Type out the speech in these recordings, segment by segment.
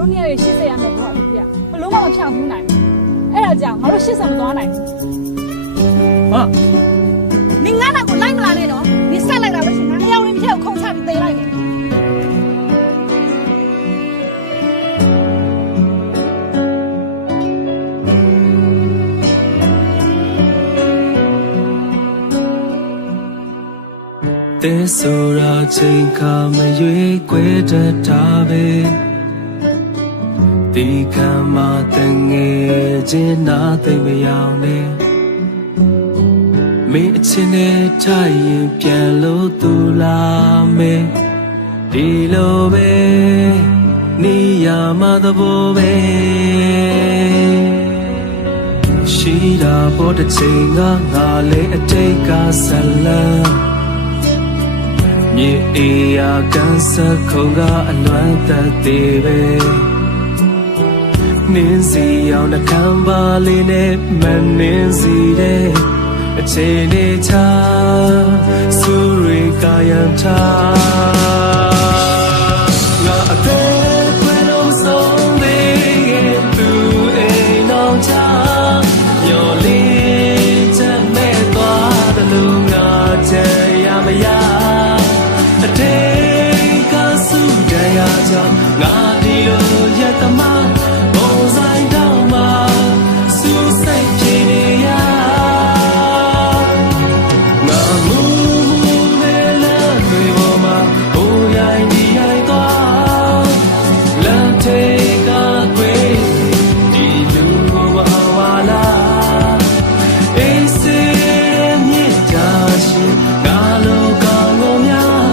တို့နေရာရှစ်ဆက်ရမယ်တော့ပြဘလုံးမမဖြောင်းဘူးနိုင်အဲ့ဒါကြောင့်ငါတို့ရှစ်ဆက်မသွားနိုင်ဟာနင်ငါ့နောက်ကိုလိုက်မလာနဲ့တော့နင်ဆက်လိုက်တာပဲရှင်ငါအယောင်ရင်းတစ်ချက်ကိုခုံချပြီးသေလိုက်တယ်တဲဆိုရာချိန်ခါမရွေးကွယ်တတ်တာပဲဒီကံမှာတငယ်ချင်းနာသိမရောက်နဲ့မင်းအချင်းနဲ့ထိုင်ရင်ပြန်လို့သူလာမယ်ဒီလိုပဲနေရမှာသဘောပဲရှိတာပေါ်တစ်ချိန်ကငါလည်းအတိတ်ကဆက်လန်းမြေအေးရာကန်စခုံကအလွမ်းသက်သေးပဲနင်းစီအောင်နှကမ်းပါလေးနဲ့မနင်းစီတဲ့အချိန်လေးချစူရိကာယံထားငါအသက်ခွဲလို့ဆုံးသေးရဲ့သူအိမ်အောင်ချမျော်လင့်ချက်မဲ့သွားတယ်လို့ငါချင်ရမရအတေးကစုတရားကြောင့်ငါဒီလိုရတမဘုံဆိုင်တောင်းမှာစူးစိတ်ပြေနေရငါမူနဲ့လမ်းတွေပေါ်မှာဟိုရိုင်းဒီရိုင်းသွားလမ်းထေကကွေးဒီလူမဝါလာအေးစေမြစ်တာရှိငါလိုကောင်းလို့များ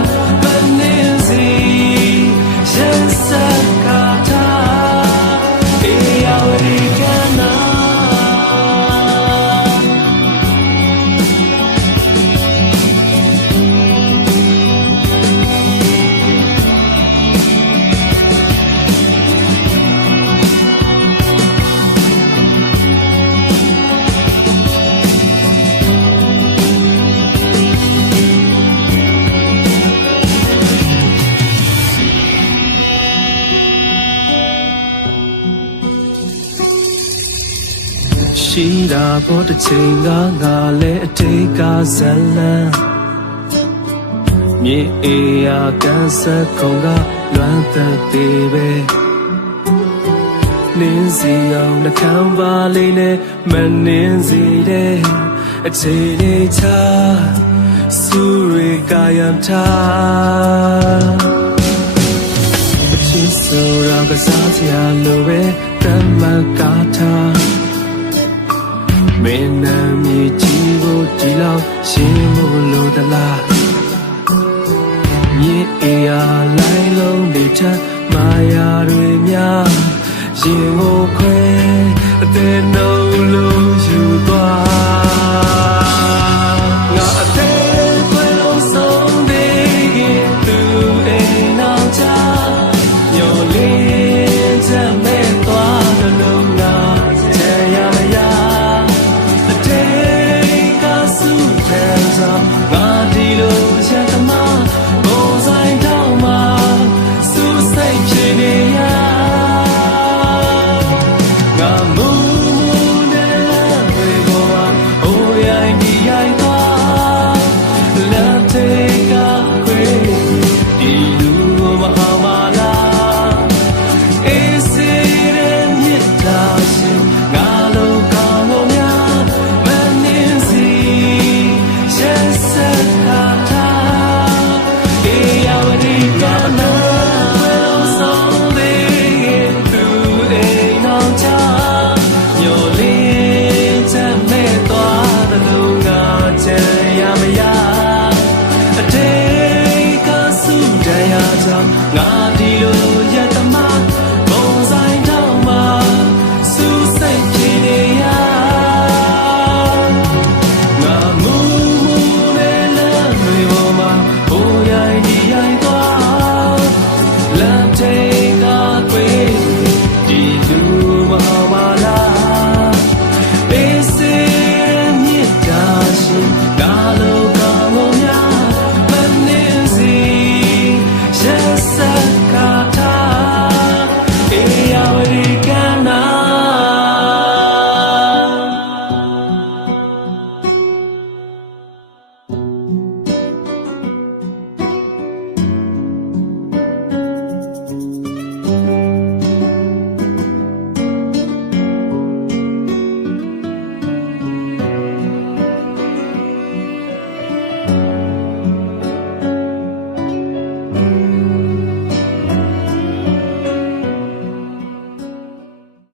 ရှိတာပေါ်တစ်ချိန်ကငါလည်းအတိတ်ကဇလန်းမြေအေးရာကန်စခုံကလွမ်းသက်သေးပဲနင်းစီအောင်နှကမ်းပါလေးနဲ့မနင်းစီတဲ့အချိန်လေးချစူရိကာယံထားအချစ်ဆိုရာကစားစရာလိုပဲတမကားထားမင်းနာမည်ကြီးကိုဒီလောက်ရှင်းဖို့လိုသလားမြေအေးရာလိုက်လုံးနေချမာယာတွေများရင်ကိုခွဲအသေးနှုတ်လို့ယူသွား